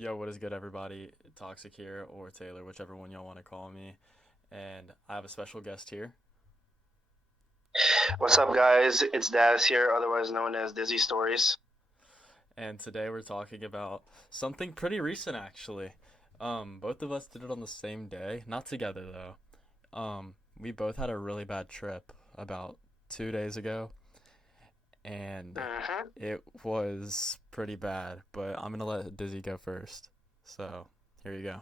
Yo, what is good, everybody? Toxic here, or Taylor, whichever one y'all want to call me. And I have a special guest here. What's up, guys? It's Daz here, otherwise known as Dizzy Stories. And today we're talking about something pretty recent, actually. Both of us did it on the same day, not together though. We both had a really bad trip about 2 days ago, and hmm it was pretty bad. But I'm gonna let Dizzy go first. So here you go.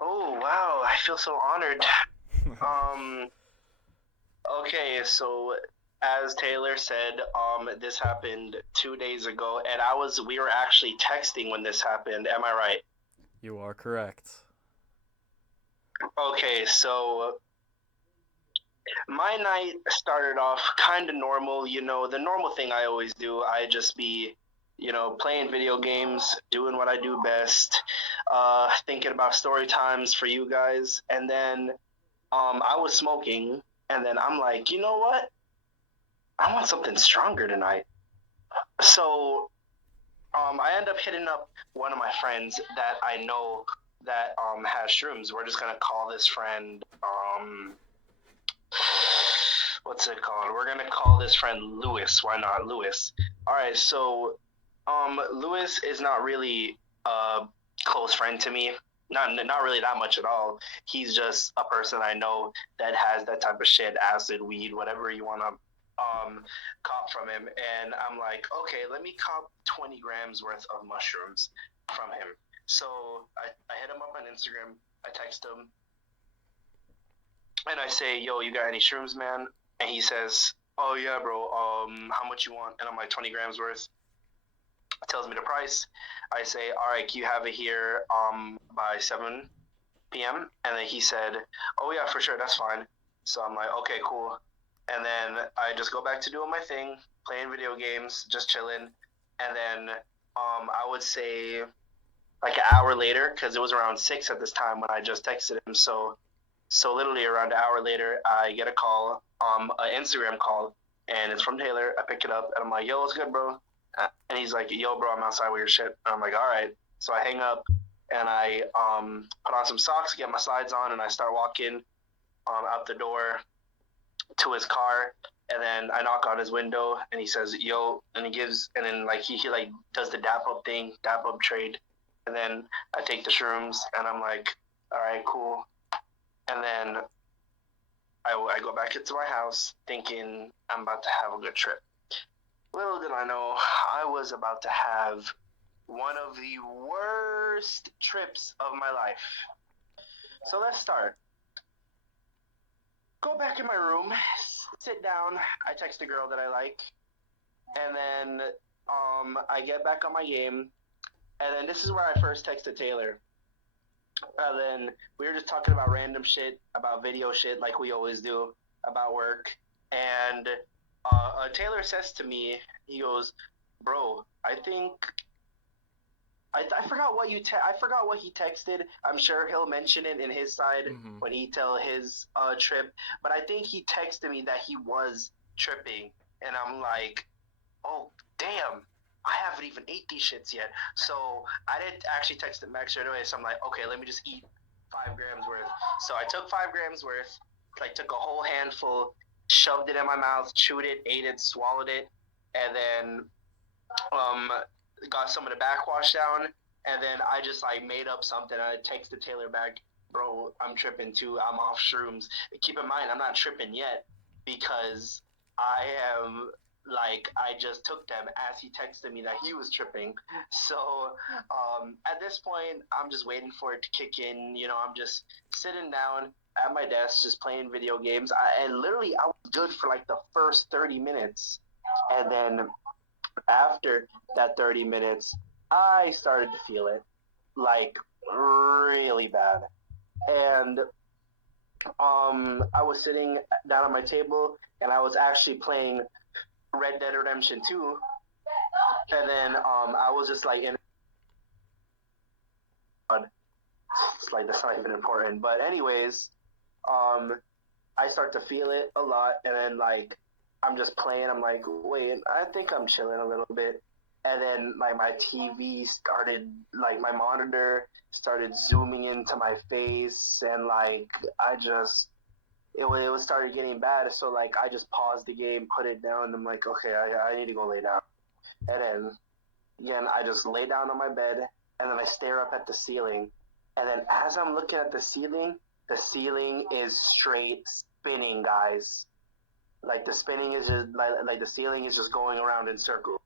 Oh, wow, I feel so honored. Um, okay, so as Taylor said, this happened 2 days ago, and we were actually texting when this happened. Am I right? You are correct. Okay, so my night started off kind of normal, the normal thing I always do. I just be, playing video games, doing what I do best, thinking about story times for you guys. And then I was smoking, and then I'm like, you know what? I want something stronger tonight. So I end up hitting up one of my friends that I know that has shrooms. We're just gonna call this friend what's it called? We're gonna call this friend Lewis. Why not Lewis? All right, so Lewis is not really a close friend to me. Not really that much at all. He's just a person I know that has that type of shit, acid, weed, whatever you wanna cop from him. And I'm like, okay, let me cop 20 grams worth of mushrooms from him. So I hit him up on Instagram. I text him and I say, yo, you got any shrooms, man? And he says, oh yeah, bro. How much you want? And I'm like, 20 grams worth. Tells me the price. I say, all right, can you have it here by 7 p.m.? And then he said, oh yeah, for sure, that's fine. So I'm like, okay, cool. And then I just go back to doing my thing, playing video games, just chilling. And then I would say like an hour later, because it was around 6 at this time when I just texted him. So literally around an hour later, I get a call, an Instagram call, and it's from Taylor. I pick it up, and I'm like, "Yo, what's good, bro?" And he's like, "Yo, bro, I'm outside with your shit." And I'm like, "All right." So I hang up, and I put on some socks, get my slides on, and I start walking out the door to his car. And then I knock on his window, and he says, "Yo," and and then like he like does the dap up thing, dap up trade, and then I take the shrooms, and I'm like, "All right, cool." And then I go back into my house thinking I'm about to have a good trip. Little did I know, I was about to have one of the worst trips of my life. So let's start. Go back in my room, sit down. I text a girl that I like, and then I get back on my game, and then this is where I first texted Taylor. Then we were just talking about random shit, about video shit, like we always do, about work. And Taylor says to me, he goes, "Bro, I think I forgot what I forgot what he texted. I'm sure he'll mention it in his side Mm-hmm. when he tell his trip. But I think he texted me that he was tripping, and I'm like, oh damn, I haven't even ate these shits yet. So I didn't actually text him back straight away. So I'm like, okay, let me just eat 5 grams worth. So I took 5 grams worth, like took a whole handful, shoved it in my mouth, chewed it, ate it, swallowed it, and then um got some of the backwash down. And then I just like made up something. I texted Taylor back, bro, I'm tripping too. I'm off shrooms. Keep in mind, I'm not tripping yet because I am like I just took them as he texted me that he was tripping. So at this point, I'm just waiting for it to kick in. I'm just sitting down at my desk, just playing video games. And literally, I was good for like the first 30 minutes, and then after that 30 minutes, I started to feel it like really bad. And I was sitting down at my table and I was actually playing Red Dead Redemption 2. And then I was just like in it's like that's not even important. But anyways, um I start to feel it a lot, and then like I'm just playing. I'm like, wait, I think I'm chilling a little bit, and then like my TV started, like my monitor started zooming into my face, and like it was started getting bad. So like I just paused the game, put it down, and I'm like, okay, I need to go lay down. And then again, I just lay down on my bed, and then I stare up at the ceiling. And then as I'm looking at the ceiling is straight spinning, guys. Like the spinning is just like the ceiling is just going around in circles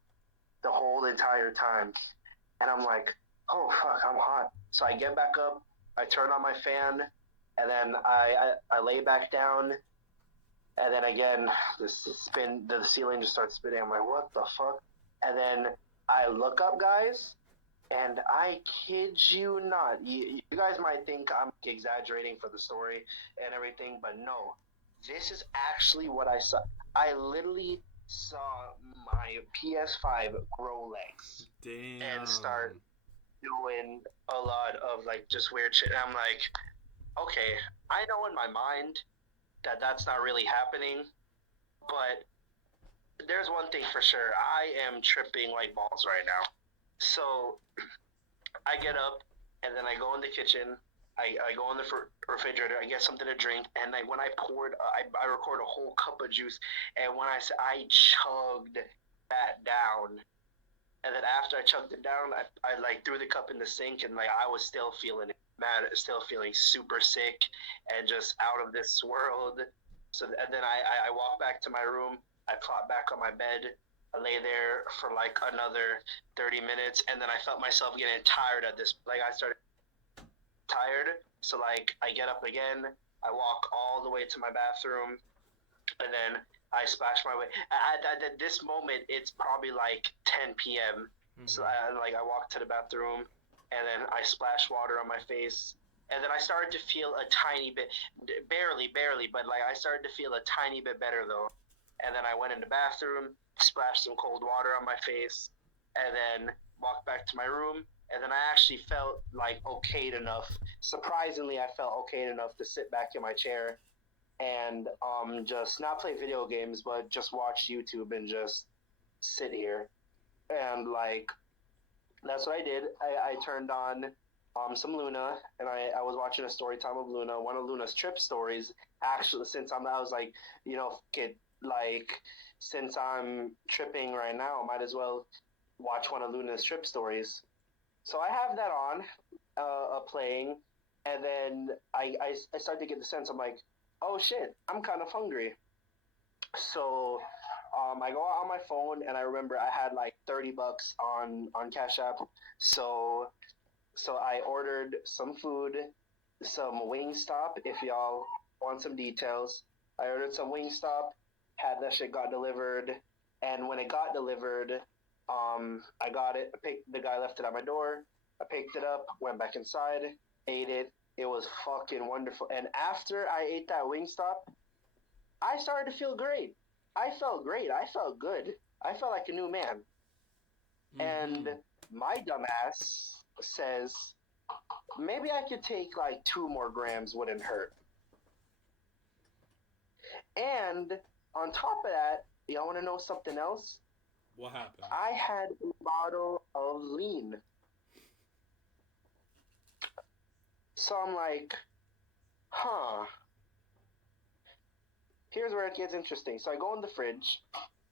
the whole entire time. And I'm like, oh fuck, I'm hot. So I get back up, I turn on my fan, and then I lay back down, and then again the ceiling just starts spinning. I'm like, what the fuck? And then I look up, guys, and I kid you not, you guys might think I'm exaggerating for the story and everything, but no, this is actually what I saw. I literally saw my PS5 grow legs. Damn. And start doing a lot of like just weird shit. And I'm like, okay, I know in my mind that that's not really happening, but there's one thing for sure. I am tripping like balls right now. So I get up, and then I go in the kitchen. I go in the refrigerator. I get something to drink, and like when I poured, I record a whole cup of juice, and when I chugged that down, and then after I chugged it down, I like threw the cup in the sink, and like I was still feeling it, mad, still feeling super sick, and just out of this world. So and then I walk back to my room. I plop back on my bed. I lay there for like another 30 minutes, and then I felt myself getting tired at this. Like I started tired, so like I get up again. I walk all the way to my bathroom, and then I splash my way. At this moment, it's probably like 10 p.m. Mm-hmm. So I walk to the bathroom, and then I splash water on my face. And then I started to feel a tiny bit, barely, but like I started to feel a tiny bit better though. And then I went in the bathroom, splashed some cold water on my face, and then walked back to my room. And then I actually felt like okayed enough. Surprisingly, I felt okayed enough to sit back in my chair and just not play video games, but just watch YouTube and just sit here. And like, that's what I did. I turned on some Luna, and I was watching a story time of Luna, one of Luna's trip stories. Actually, since I was like, you know, since I'm tripping right now, I might as well watch one of Luna's trip stories. So I have that on, playing, and then I start to get the sense. I'm like, oh shit, I'm kind of hungry. So I go out on my phone, and I remember I had like $30 on Cash App. So I ordered some food, some Wingstop. If y'all want some details, I ordered some Wingstop. Had that shit got delivered, and when it got delivered, I got it. The guy left it at my door. I picked it up, went back inside, ate it. It was fucking wonderful. And after I ate that Wingstop, I started to feel great. I felt great. I felt good. I felt like a new man. Mm-hmm. And my dumbass says, maybe I could take like 2 more grams, wouldn't hurt. And on top of that, y'all want to know something else? What happened? I had a bottle of lean. So I'm like, huh. Here's where it gets interesting. So I go in the fridge,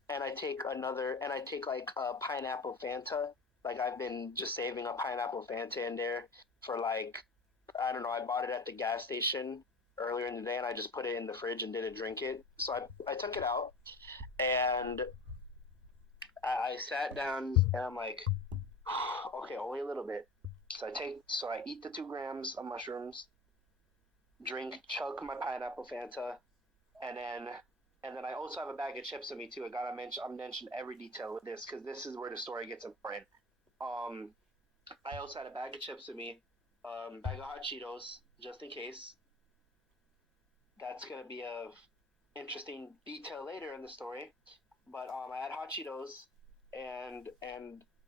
and I take like a pineapple Fanta. Like I've been just saving a pineapple Fanta in there for like, I don't know, I bought it at the gas station earlier in the day, and I just put it in the fridge and didn't drink it. So I took it out, and I sat down, and I'm like, okay, only a little bit. So I eat the 2 grams of mushrooms, chug my pineapple Fanta, and then I also have a bag of chips with me too. I'm mention every detail with this because this is where the story gets important. I also had a bag of chips with me, bag of hot Cheetos just in case. That's gonna be a interesting detail later in the story. But I had hot Cheetos, and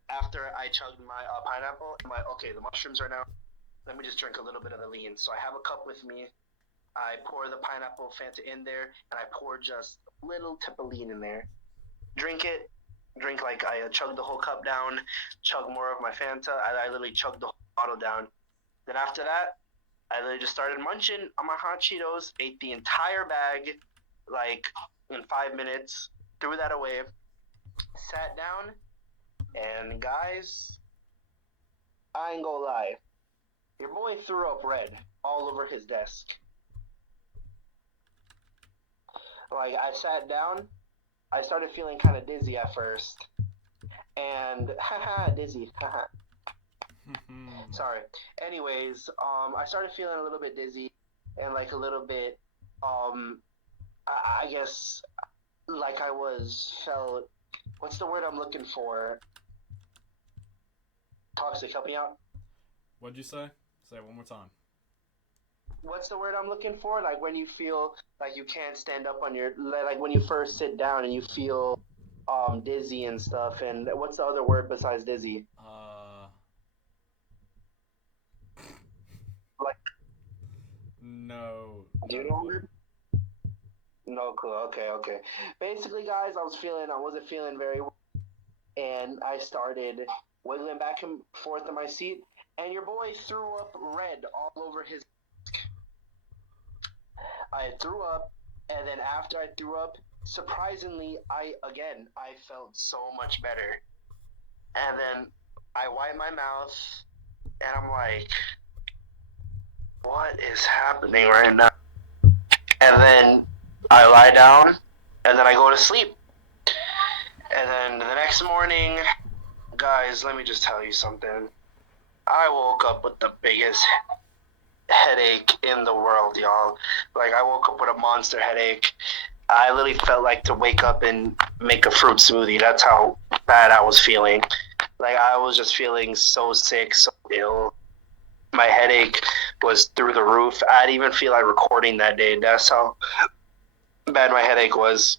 after I chugged my pineapple, I'm like, okay, the mushrooms are now. Let me just drink a little bit of the lean. So I have a cup with me. I pour the pineapple Fanta in there, and I pour just a little tip of lean in there. Drink it, drink like I chugged the whole cup down, chug more of my Fanta. I literally chugged the whole bottle down. Then after that, I literally just started munching on my hot Cheetos, ate the entire bag, like in 5 minutes, threw that away, sat down, and guys, I ain't gonna lie, your boy threw up red all over his desk. Like I sat down, I started feeling kind of dizzy at first, and haha, dizzy, haha. Sorry. Anyways, I started feeling a little bit dizzy and like a little bit, I guess, like I was felt. What's the word I'm looking for? Toxic. Help me out. What'd you say? Say it one more time. What's the word I'm looking for? Like when you feel like you can't stand up on your, like when you first sit down and you feel dizzy and stuff. And what's the other word besides dizzy? Like, No. do you know word? No clue. Okay, okay. Basically, guys, I wasn't feeling very well, and I started wiggling back and forth in my seat, and your boy threw up red all over his. I threw up, and then after I threw up, surprisingly, I felt so much better, and then I wiped my mouth, and I'm like, what is happening right now? And then I lie down, and then I go to sleep. And then the next morning, guys, let me just tell you something. I woke up with the biggest headache in the world, y'all. Like, I woke up with a monster headache. I literally felt like to wake up and make a fruit smoothie. That's how bad I was feeling. Like, I was just feeling so sick, so ill. My headache was through the roof. I didn't even feel like recording that day. That's how bad my headache was.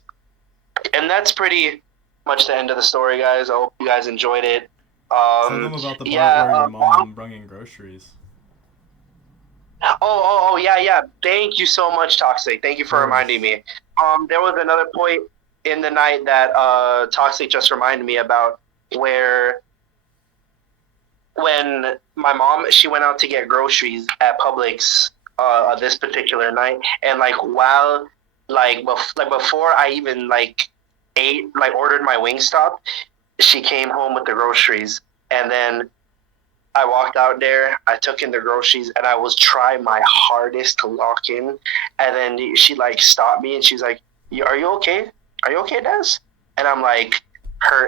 And that's pretty much the end of the story, guys. I hope you guys enjoyed it. Tell them about the part where your mom brought in groceries. Yeah. Thank you so much, Toxic. Thank you for reminding me. There was another point in the night that Toxic just reminded me about where when my mom, she went out to get groceries at Publix this particular night, and before I even ordered my Wingstop, she came home with the groceries, and then I walked out there, I took in the groceries, and I was trying my hardest to lock in, and then she stopped me, and she's like, "Are you okay? Are you okay, Des?" And I'm like,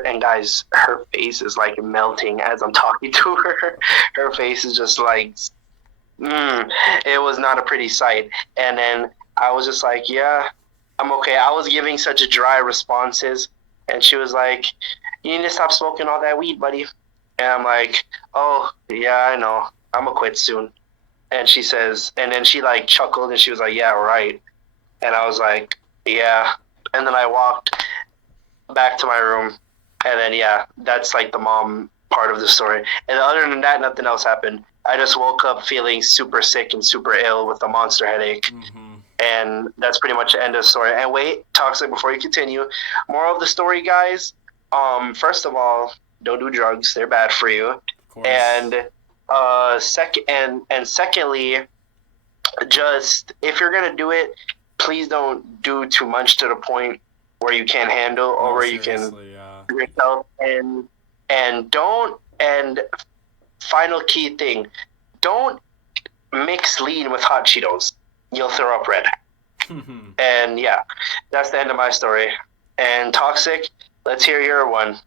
and guys, her face is melting as I'm talking to her. Her face is just it was not a pretty sight. And then I was just like, "Yeah, I'm okay." I was giving such dry responses, and she was like, "You need to stop smoking all that weed, buddy." And I'm like, "Oh, yeah, I know. I'm gonna quit soon." And she says, and then she chuckled and she was like, "Yeah, right." And I was like, "Yeah." And then I walked back to my room, and then yeah, that's the mom part of the story. And other than that, nothing else happened. I just woke up feeling super sick and super ill with a monster headache. Mm-hmm. And that's pretty much the end of the story. And wait, Toxic, before you continue, moral of the story, guys. First of all, don't do drugs; they're bad for you. And secondly, just if you're gonna do it, please don't do too much to the point where you can't handle or where you can yourself and don't. And final key thing: don't mix lean with hot Cheetos. You'll throw up red. And yeah, that's the end of my story. And Toxic, let's hear your one.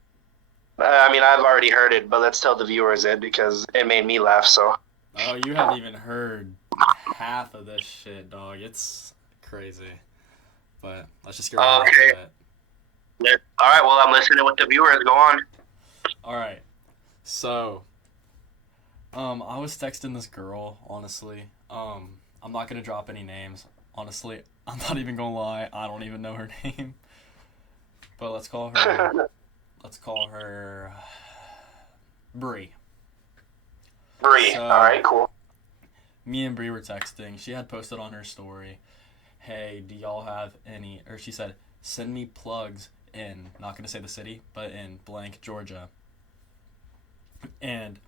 I mean, I've already heard it, but let's tell the viewers it because it made me laugh. So. Oh, you haven't even heard half of this shit, dog. It's crazy. But let's just get right into it. All right. Well, I'm listening with the viewers. Go on. All right. So, I was texting this girl. Honestly, I'm not gonna drop any names. Honestly, I'm not even gonna lie. I don't even know her name. But let's call her. Let's call her Bree. Bree. So, all right, cool. Me and Bree were texting. She had posted on her story, "Hey, do y'all have any?" Or she said, "Send me plugs in, not gonna say the city, but in blank Georgia. And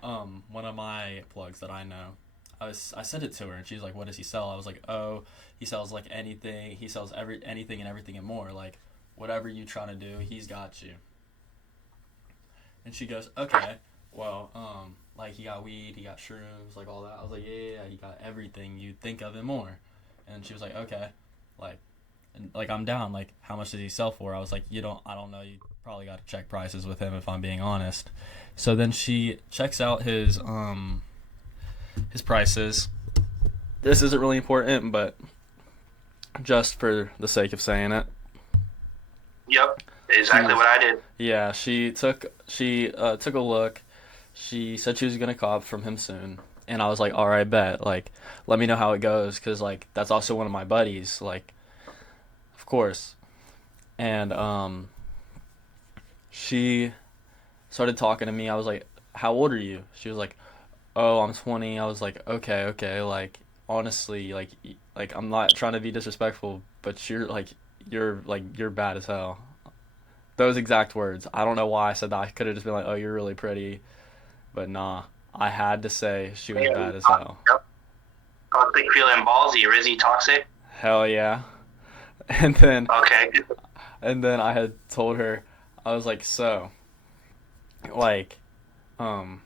one of my plugs that I know, I sent it to her, and she's like, "What does he sell?" I was like, "Oh, he sells like anything. He sells anything and everything and more. Like whatever you trying to do, he's got you." And she goes, "Okay, well, like he got weed, he got shrooms, like all that." I was like, "Yeah, he got everything you think of and more." And she was like, "Okay, like, like I'm down. Like, how much does he sell for?" I was like, I don't know. You probably got to check prices with him if I'm being honest." So then she checks out his prices. This isn't really important, but just for the sake of saying it. Yep, exactly what I did. Yeah, she took a look. She said she was gonna cop from him soon, and I was like, "All right, bet. Like, let me know how it goes, cause like that's also one of my buddies. Like, of course." And she started talking to me. I was like, "How old are you?" She was like, "Oh, I'm 20." I was like, "Okay, okay. Like, honestly, like I'm not trying to be disrespectful, but you're bad as hell." Those exact words. I don't know why I said that. I could have just been like, "Oh, you're really pretty," but nah. I had to say she was bad as hell. Yep. Toxic feeling ballsy. Rizzy toxic. Hell yeah. And then Okay. I had told her, I was like, "So, like, um,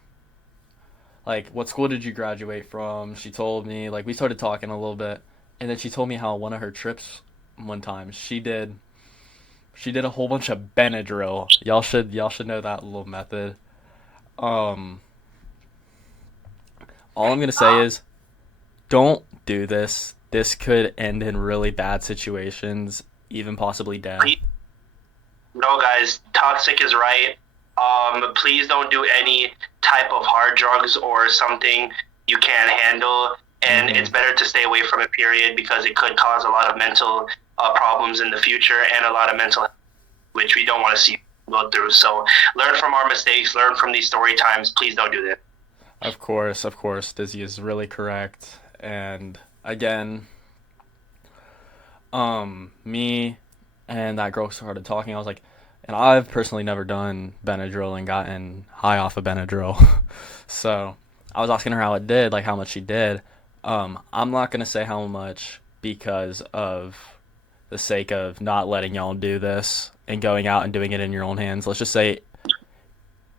like what school did you graduate from?" She told me, like we started talking a little bit, and then she told me how one of her trips one time she did a whole bunch of Benadryl. Y'all should know that little method. Um, all I'm gonna say is don't do this. This could end in really bad situations, even possibly death. No, guys, toxic is right. Please don't do any type of hard drugs or something you can't handle. And it's better to stay away from it, period, because it could cause a lot of mental problems in the future and a lot of mental health, which we don't want to see go through. So learn from our mistakes, learn from these story times. Please don't do that. Of course, Dizzy is really correct. And again, me and that girl started talking. I was like, and I've personally never done Benadryl and gotten high off of Benadryl. So I was asking her how it did, like how much she did. I'm not gonna say how much because of the sake of not letting y'all do this and going out and doing it in your own hands. Let's just say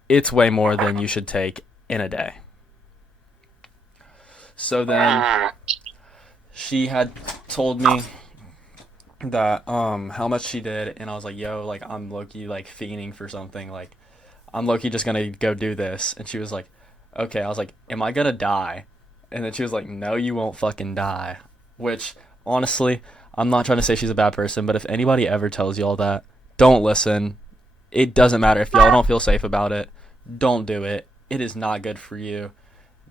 it's way more than you should take in a day. So then she had told me that how much she did, and I was like, "Yo, like I'm low-key like fiending for something, like I'm low-key just gonna go do this." And she was like, "Okay." I was like, "Am I gonna die?" And then she was like, "No, you won't fucking die." Which honestly, I'm not trying to say she's a bad person, but if anybody ever tells y'all that, don't listen. It doesn't matter if y'all don't feel safe about it. Don't do it. It is not good for you.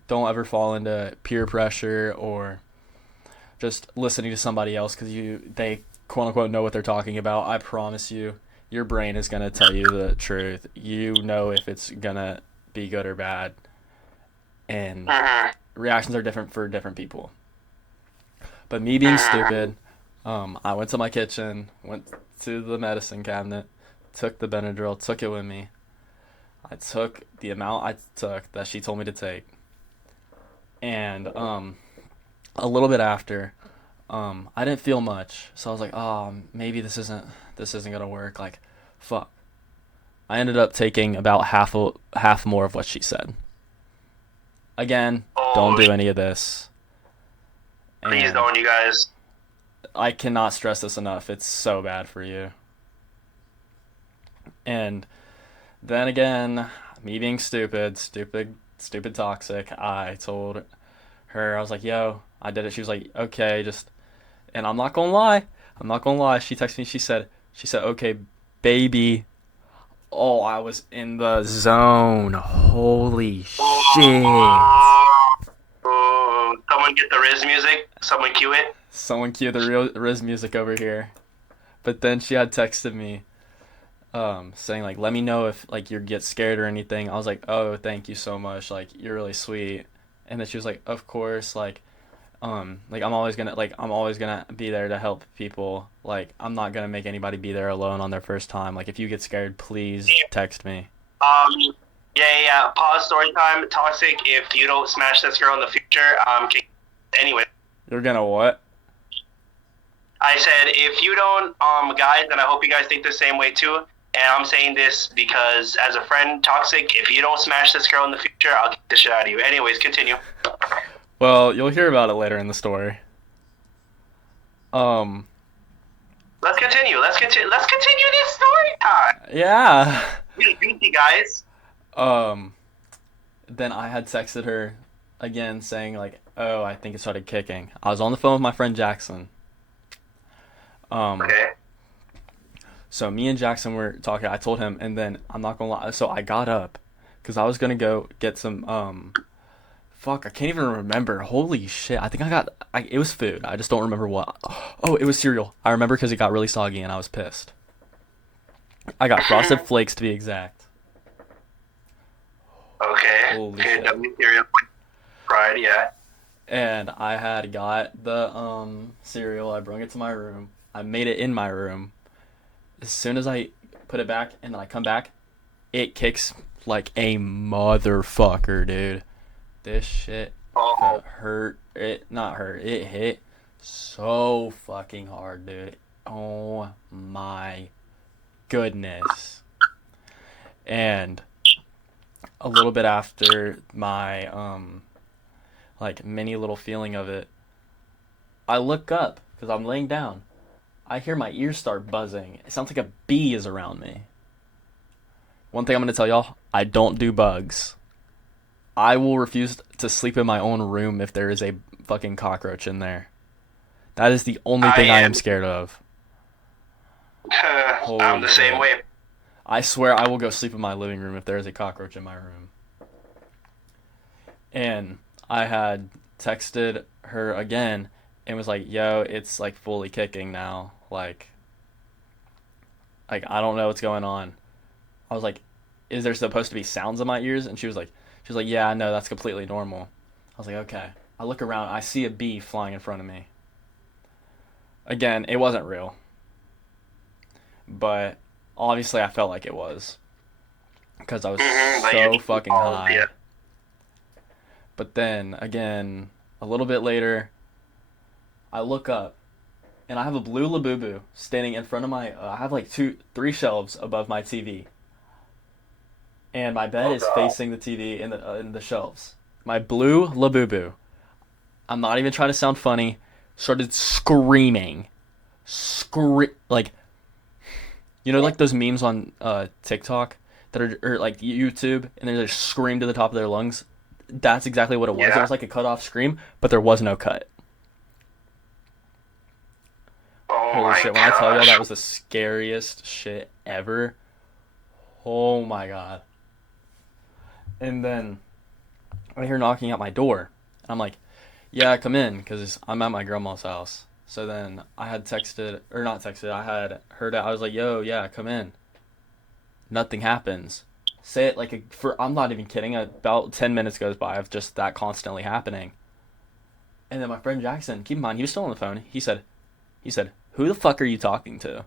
Don't ever fall into peer pressure or just listening to somebody else because they quote unquote know what they're talking about. I promise you, your brain is gonna tell you the truth. You know if it's gonna be good or bad, and reactions are different for different people. But me being stupid, I went to my kitchen, went to the medicine cabinet, took the Benadryl, took it with me. I took the amount I took that she told me to take, and a little bit after, I didn't feel much, so I was like, "Oh, maybe this isn't gonna work." Like, fuck. I ended up taking about half more of what she said. Again, don't do any of this. Please don't, you guys. I cannot stress this enough. It's so bad for you. And then again, me being stupid, toxic, I told her, I was like, "Yo, I did it." She was like, "Okay, just," and I'm not gonna lie. She texted me. She said, "Okay, baby." Oh, I was in the zone. Holy shit. Someone get the Riz music. Someone cue it. Someone cue the real Riz music over here. But then she had texted me, saying like, "Let me know if like you get scared or anything." I was like, "Oh, thank you so much. Like, you're really sweet." And then she was like, "Of course, like, Like I'm always gonna be there to help people. Like I'm not gonna make anybody be there alone on their first time. Like if you get scared, please text me. Um, yeah. Pause story time. Toxic. If you don't smash this girl in the future, anyway. You're gonna what? I said if you don't, guys, and I hope you guys think the same way too. And I'm saying this because as a friend, Toxic, if you don't smash this girl in the future, I'll kick the shit out of you. Anyways, continue. Well, you'll hear about it later in the story. Let's continue. Let's continue this story time. Yeah. Goofy guys. Then I had texted her again saying like, "Oh, I think it started kicking." I was on the phone with my friend Jackson. Okay. So me and Jackson were talking. I told him, and then I'm not gonna lie. So I got up, cause I was gonna go get some. Fuck, I can't even remember. Holy shit! I think it was food. I just don't remember what. Oh, it was cereal. I remember because it got really soggy and I was pissed. I got Frosted Flakes to be exact. Okay. Holy Okay. shit. W cereal. Pride. Yeah. And I had got the cereal. I brought it to my room. I made it in my room. As soon as I put it back and then I come back, it kicks like a motherfucker, dude. This shit hurt. It not hurt. It hit so fucking hard, dude. Oh my goodness. And a little bit after my like mini little feeling of it, I look up because I'm laying down. I hear my ears start buzzing. It sounds like a bee is around me. One thing I'm gonna tell y'all: I don't do bugs. I will refuse to sleep in my own room if there is a fucking cockroach in there. That is the only thing I am scared of. I'm the same way. I swear I will go sleep in my living room if there is a cockroach in my room. And I had texted her again and was like, "Yo, it's like fully kicking now. Like I don't know what's going on." I was like, "Is there supposed to be sounds in my ears?" And she was like, "Yeah, no, that's completely normal." I was like, "Okay." I look around, I see a bee flying in front of me. Again, it wasn't real. But obviously I felt like it was. Because I was so fucking high. Yeah. But then, again, a little bit later, I look up, and I have a blue Labubu standing in front of my... I have like 3 shelves above my TV. And my bed is facing the TV in the shelves. My blue Labubu, I'm not even trying to sound funny, started screaming. Like, you know, like those memes on TikTok that are, or like YouTube, and they just scream to the top of their lungs? That's exactly what it was. Yeah. It was like a cut-off scream, but there was no cut. Holy shit, when I tell y'all that was the scariest shit ever. Oh my god. And then I hear knocking at my door. I'm like, "Yeah, come in," because I'm at my grandma's house. So then I had texted, or not texted, I had heard it. I was like, "Yo, yeah, come in." Nothing happens. Say it like I'm not even kidding, about 10 minutes goes by of just that constantly happening. And then my friend Jackson, keep in mind, he was still on the phone. He said, "Who the fuck are you talking to?"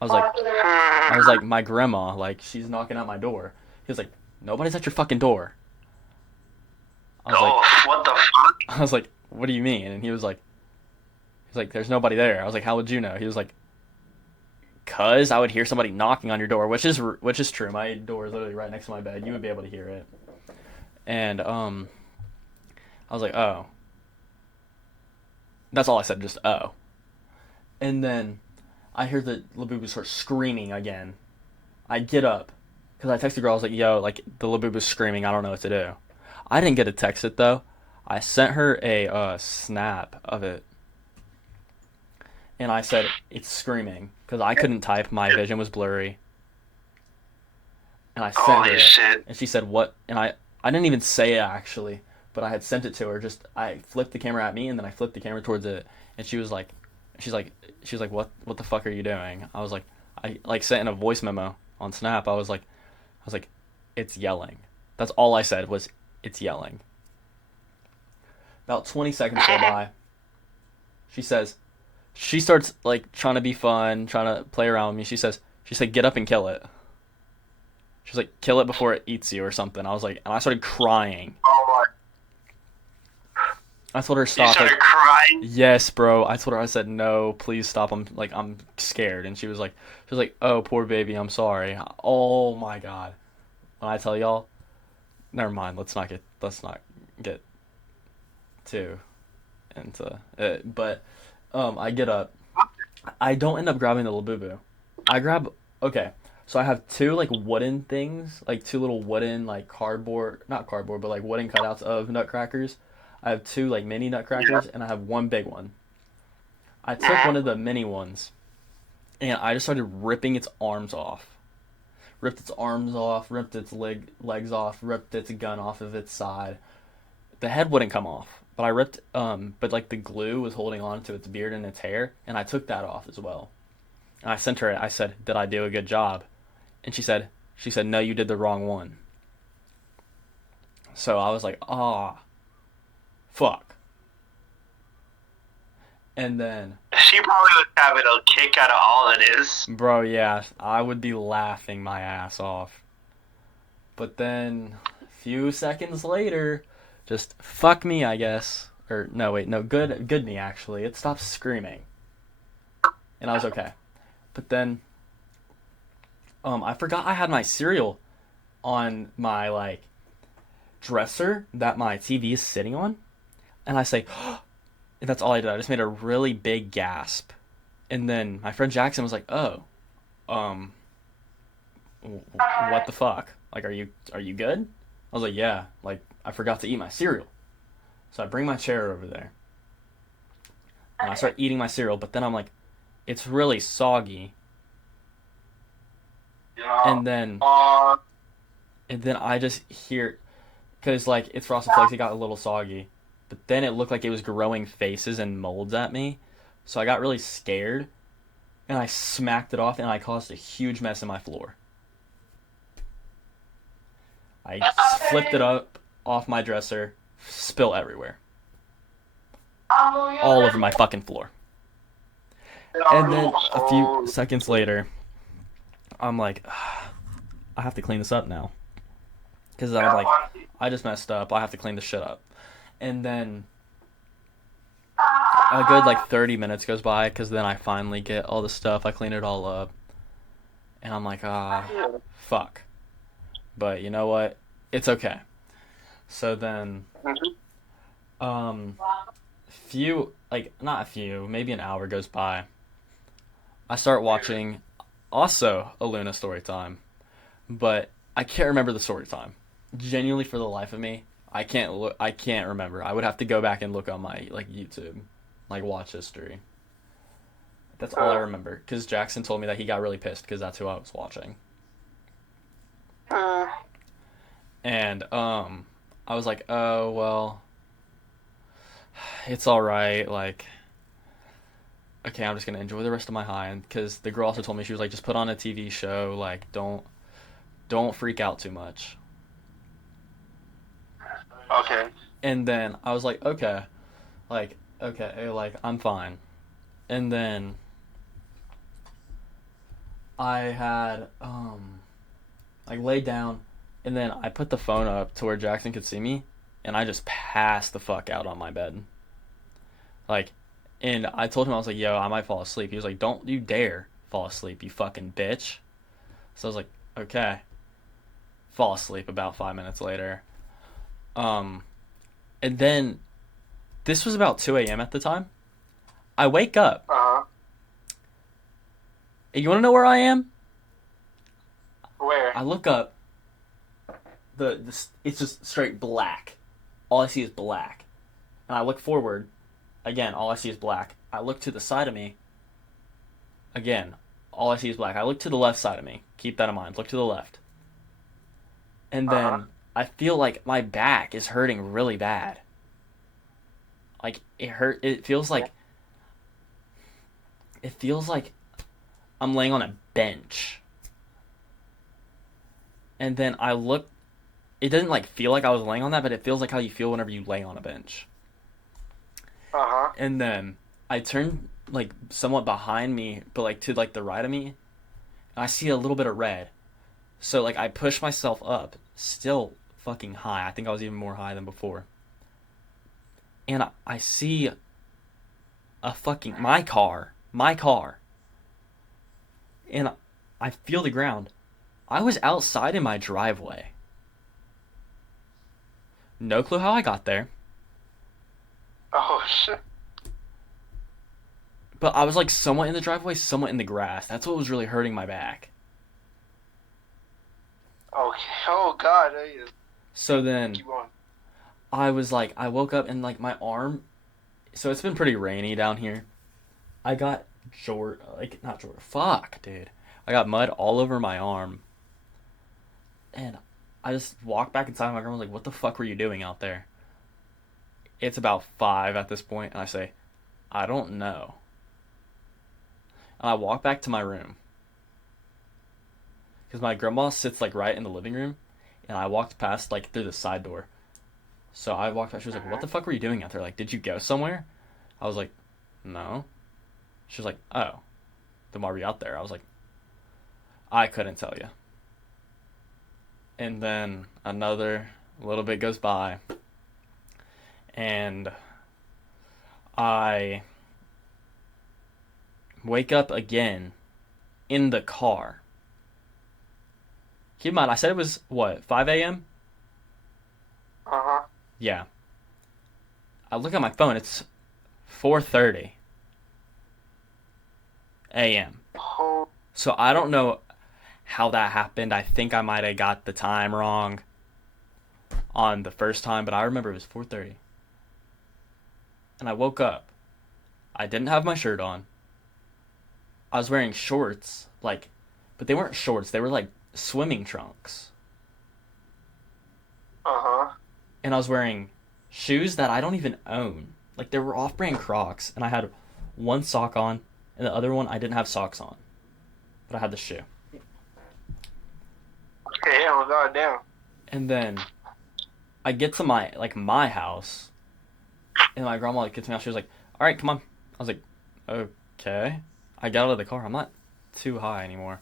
I was like, "My grandma, like, she's knocking at my door." He was like, "Nobody's at your fucking door." I was like, what the fuck? I was like, "What do you mean?" And he was like, "There's nobody there." I was like, "How would you know?" He was like, "'Cause I would hear somebody knocking on your door," which is true. My door is literally right next to my bed. You would be able to hear it. And I was like, "Oh." That's all I said, just "oh." And then I hear the Labubu start screaming again. I get up, because I texted the girl, I was like, "Yo, like, the Labubu's screaming, I don't know what to do." I didn't get to text it, though. I sent her a snap of it. And I said, "It's screaming," because I couldn't type, my vision was blurry. And I sent her it. And she said, "What?" And I didn't even say it, actually, but I had sent it to her. Just, I flipped the camera at me, and then I flipped the camera towards it. And she was like, what the fuck are you doing? I was like, I like sent in a voice memo on Snap. I was like, "It's yelling." That's all I said was, "It's yelling." About 20 seconds go by. She says, she starts like trying to be fun, trying to play around with me. She said, get up and kill it. She's like, kill it before it eats you or something. I was like, and I started crying. Oh my. I told her You stop. started Like, crying. yes, bro. I told her, I said, no, please stop. I'm scared. And she was like, oh, poor baby, I'm sorry. Oh my god. When I tell y'all, never mind. Let's not get too into it. But, I get up. I don't end up grabbing the Labubu. I grab, okay. So I have two like wooden things, like two little wooden like cardboard, not cardboard, but like wooden cutouts of nutcrackers. I have two like mini Yeah. nutcrackers and I have one big one. I took Mhm. one of the mini ones and I just started ripping its arms off. Ripped its arms off, ripped its legs off, ripped its gun off of its side. The head wouldn't come off, but I ripped but like the glue was holding on to its beard and its hair and I took that off as well. And I sent her it. I said, "Did I do a good job?" And she said, "No, you did the wrong one." So I was like, "Ah, fuck." And then, She probably was having a kick out of all of this. bro, yeah, I would be laughing my ass off. But then, a few seconds later, just fuck me, I guess. Or no, wait, no, good me actually. It stopped screaming, and I was okay. But then, I forgot I had my cereal on my like dresser that my TV is sitting on, and I say, and that's all I did. I just made a really big gasp, and then my friend Jackson was like, "Oh, um, what the fuck? Like, are you good?" I was like, "Yeah, like I forgot to eat my cereal." So I bring my chair over there, and I start eating my cereal, but then I'm like, it's really soggy, Yeah. and then Uh, I just hear, cause like it's Frosted Flakes, it got a little soggy, but then it looked like it was growing faces and molds at me, so I got really scared, and I smacked it off, and I caused a huge mess in my floor. I flipped it up off my dresser, spill everywhere, all over my fucking floor. And then a few seconds later, I'm like, I have to clean this up now, because I'm like, I just messed up. I have to clean this shit up. And then a good like 30 minutes goes by, because then I finally get all the stuff. I clean it all up, and I'm like, fuck. But you know what? It's okay. So then, um, not a few, maybe an hour goes by. I start watching also a Luna story time, but I can't remember the story time. Genuinely, for the life of me, I can't remember. I would have to go back and look on my like YouTube, like watch history. That's all I remember. Because Jackson told me that he got really pissed because that's who I was watching. And I was like, oh well, it's all right. Like, okay, I'm just gonna enjoy the rest of my high. And because the girl also told me, she was like, just put on a TV show. Like, don't freak out too much. okay. And then I was like okay, like I'm fine. And then I had like laid down, and then I put the phone up to where Jackson could see me, and I just passed the fuck out on my bed. Like, and I told him, I was like, yo, I might fall asleep. He was like, don't you dare fall asleep, you fucking bitch. So I was like, okay. Fall asleep about 5 minutes later. Um, and then this was about 2 a.m. at the time. I wake up. Uh-huh. And you want to know where I am? Where? I look up. It's just straight black. All I see is black. And I look forward. Again, all I see is black. I look to the side of me. Again, all I see is black. I look to the left side of me. Keep that in mind. Look to the left. And then I feel like my back is hurting really bad. Like it feels like I'm laying on a bench. And then I look, it doesn't like feel like I was laying on that, but it feels like how you feel whenever you lay on a bench. And then I turn like somewhat behind me, but like to like the right of me, and I see a little bit of red. So like I push myself up, still fucking high. I think I was even more high than before. And I see a fucking my car, and I feel the ground. I was outside in my driveway. No clue how I got there, Oh shit. but I was like somewhat in the driveway, somewhat in the grass. That's what was really hurting my back. Okay. Oh god. So then Keep going. I woke up and like my arm. So it's been pretty rainy down here. I got not Jord. Fuck, dude. I got mud all over my arm. And I just walked back inside. My grandma was like, "What the fuck were you doing out there?" It's about 5 at this point, and I say, "I don't know." And I walk back to my room because my grandma sits like right in the living room, and I walked past like through the side door. So I walked past. She was like, "What the fuck were you doing out there? Like, did you go somewhere?" I was like, "No." She was like, "Oh, then why were you out there?" I was like, "I couldn't tell you." And then another little bit goes by, and I wake up again in the car. Keep in mind, I said it was what, 5 a.m.? Uh-huh. Yeah. I look at my phone, it's 4:30 a.m. Oh. So I don't know how that happened. I think I might have got the time wrong on the first time, but I remember it was 4:30. And I woke up. I didn't have my shirt on. I was wearing shorts, like, but they weren't shorts. They were like swimming trunks. Uh-huh. And I was wearing shoes that I don't even own. Like, they were off-brand Crocs, and I had one sock on, and the other one I didn't have socks on. But I had the shoe. Okay, oh god damn. And then I get to my house, and my grandma like gets me out. She was like, "All right, come on." I was like, "Okay." I got out of the car. I'm not too high anymore.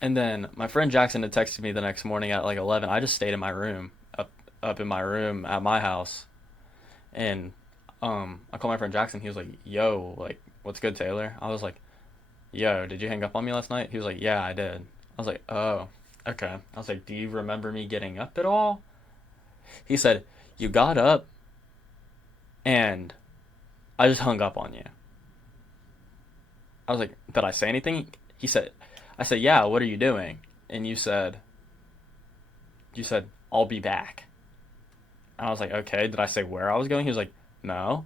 And then my friend Jackson had texted me the next morning at like 11. I just stayed in my room, up in my room at my house, and I called my friend Jackson. He was like, "Yo, like, what's good, Taylor?" I was like, "Yo, did you hang up on me last night?" He was like, "Yeah, I did." I was like, "Oh, okay." I was like, "Do you remember me getting up at all?" He said, "You got up, and I just hung up on you." I was like, "Did I say anything?" I said, "Yeah, what are you doing?" And you said, "I'll be back." And I was like, "Okay, did I say where I was going?" He was like, "No,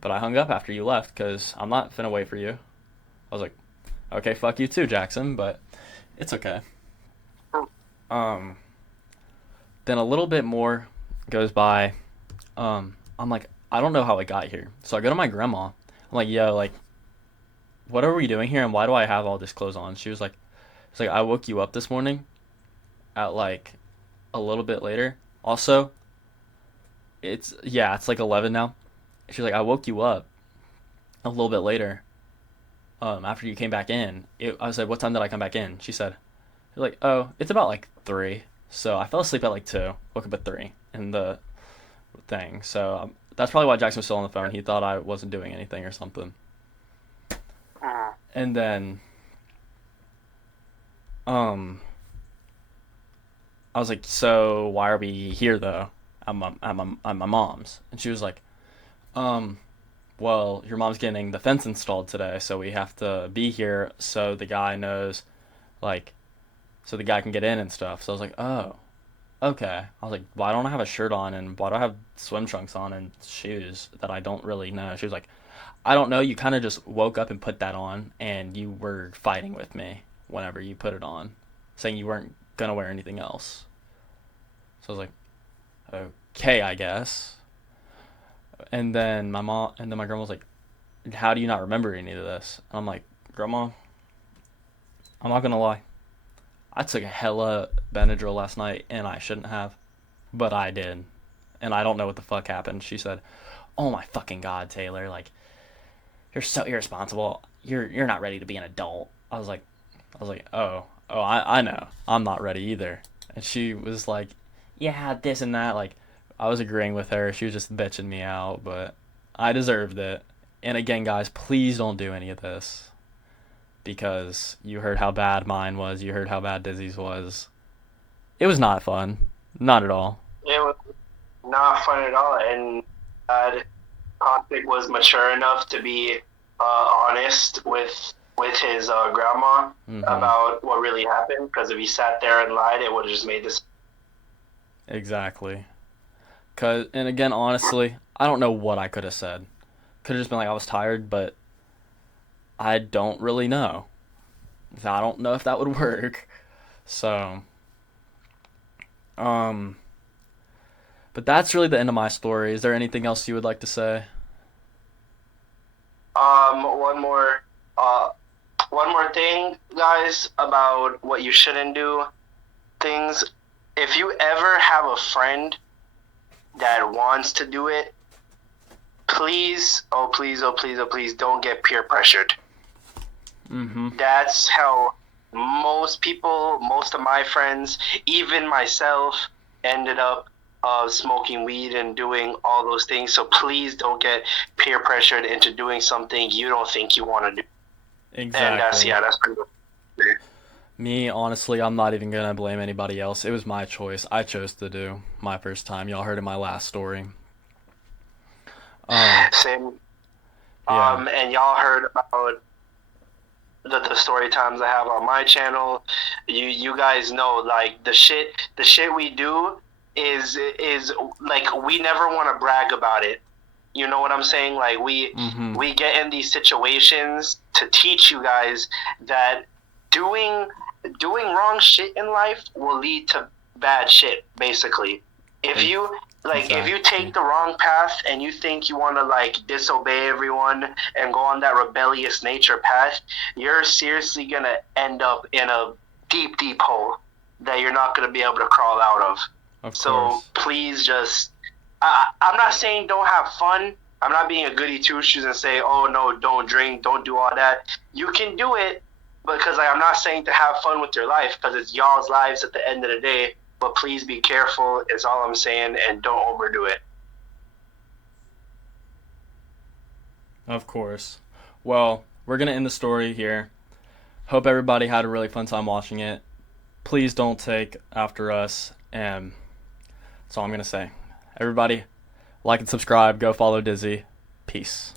but I hung up after you left because I'm not finna wait for you." I was like, "Okay, fuck you too, Jackson, but it's okay." Um, then a little bit more goes by. I'm like, I don't know how I got here. So I go to my grandma. I'm like, "Yo, like, what are we doing here and why do I have all this clothes on?" She was like, "It's like I woke you up this morning at like a little bit later. Also, it's like 11 now." She's like, "I woke you up a little bit later after you came back in." I said, "What time did I come back in?" She said, like, "Oh, it's about like 3." So I fell asleep at like 2, woke up at 3 in the thing. So that's probably why Jackson was still on the phone. He thought I wasn't doing anything or something. And then um I was like, "So why are we here though? At my mom's." And she was like, "Well, your mom's getting the fence installed today, so we have to be here so the guy knows, like, so the guy can get in and stuff." So I was like, "Oh, okay." I was like, "Why don't I have a shirt on and why do I have swim trunks on and shoes that I don't really know?" She was like, "I don't know. You kind of just woke up and put that on, and you were fighting with me whenever you put it on, saying you weren't gonna wear anything else." So I was like, "Okay, I guess." And then my grandma was like, "How do you not remember any of this?" And I'm like, "Grandma, I'm not gonna lie. I took a hella Benadryl last night, and I shouldn't have, but I did, and I don't know what the fuck happened." She said, "Oh my fucking god, Taylor, like, you're so irresponsible. You're not ready to be an adult." I was like, "Oh, I know. I'm not ready either." And she was like, "Yeah, this and that." Like, I was agreeing with her. She was just bitching me out, but I deserved it. And again, guys, please don't do any of this because you heard how bad mine was. You heard how bad Dizzy's was. It was not fun. Not at all. It was not fun at all, and Conflict was mature enough to be honest with his grandma about what really happened. Because if he sat there and lied, it would have just made this. Exactly. And again, honestly, I don't know what I could have said. Could have just been like I was tired, but I don't really know. I don't know if that would work. So, but that's really the end of my story. Is there anything else you would like to say? One more thing, guys, about what you shouldn't do. Things. If you ever have a friend that wants to do it, please, oh please, oh please, oh please, don't get peer pressured. That's how most people, most of my friends, even myself, ended up smoking weed and doing all those things. So please don't get peer pressured into doing something you don't think you want to do. Exactly. And that's pretty good. Me, honestly, I'm not even gonna blame anybody else. It was my choice. I chose to do my first time. Y'all heard in my last story. Same. Yeah. And y'all heard about the story times I have on my channel. You guys know, like, the shit we do is like, we never want to brag about it. You know what I'm saying? Like, we get in these situations to teach you guys that doing wrong shit in life will lead to bad shit, basically. If you if you take the wrong path and you think you want to, like, disobey everyone and go on that rebellious nature path, you're seriously gonna end up in a deep hole that you're not gonna be able to crawl out of. So please just, I'm not saying don't have fun. I'm not being a goody two shoes and say, oh no, don't drink, don't do all that. You can do it, because I'm not saying to have fun with your life, because it's y'all's lives at the end of the day. But please be careful, is all I'm saying, and don't overdo it. Of course. Well, we're going to end the story here. Hope everybody had a really fun time watching it. Please don't take after us, and that's all I'm going to say. Everybody, like and subscribe. Go follow Dizzy. Peace.